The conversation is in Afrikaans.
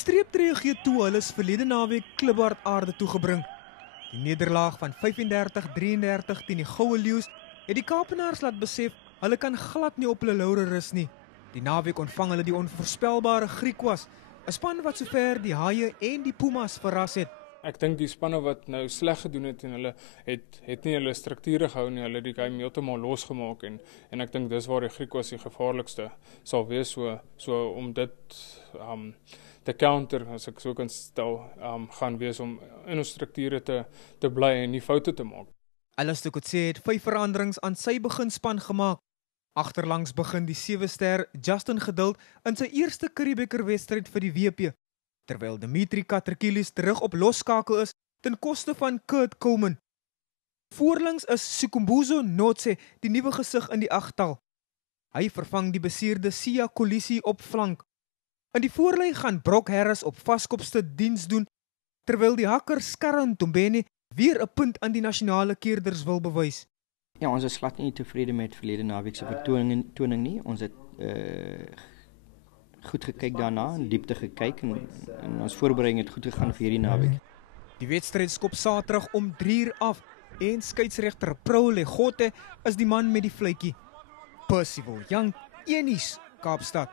Die streeptreë gee toe hulle is verlede naweek Klibbard aarde toegebring. Die nederlaag van 35-33 teen die Goue Leeu's het die Kaapenaars laat besef hulle kan glad nie op hulle laure rus nie. Die naweek ontvang hulle die onvoorspelbare Griekwas, 'n span wat sover die Haie en die Pumas verras het. Ek dink die spanne wat nou sleg gedoen het en hulle het nie hulle strukture gehou nie, hulle het die game heeltemal losgemaak en ek dink dis waar die Griekwas die gevaarlikste sal wees, so om dit te counter, as ek so kan stel, gaan wees om in ons strukture te bly en nie foute te maak. Alistair Coetzee het 5 veranderings aan sy beginspan gemaak. Agterlangs begin die 7-ster Justin Geduld in sy eerste Curriebeeker wedstryd vir die WP, terwyl Dimitri Katerkilis terug op losskakel is ten koste van Kurt Coleman. Voorlangs is Sukumbuzo Notse die nuwe gesig in die agtal. Hy vervang die beseerde Sia Kolisi op flank. In die voorlei gaan Brock Harris op vaskopste diens doen, terwyl die hakker Skarran Tombeni weer 'n punt aan die nasionale keerders wil bewys. Ja, ons is glad nie tevrede met verlede naweek se vertoning nie. Ons het goed gekyk daarna, in diepte gekyk en ons voorbereiding het goed gegaan vir hierdie naweek. Die wedstryd skop Saterdag om 3:00 af en skeieregter Pro Legote is die man met die fluitjie. Percival Young, Enies, Kaapstad.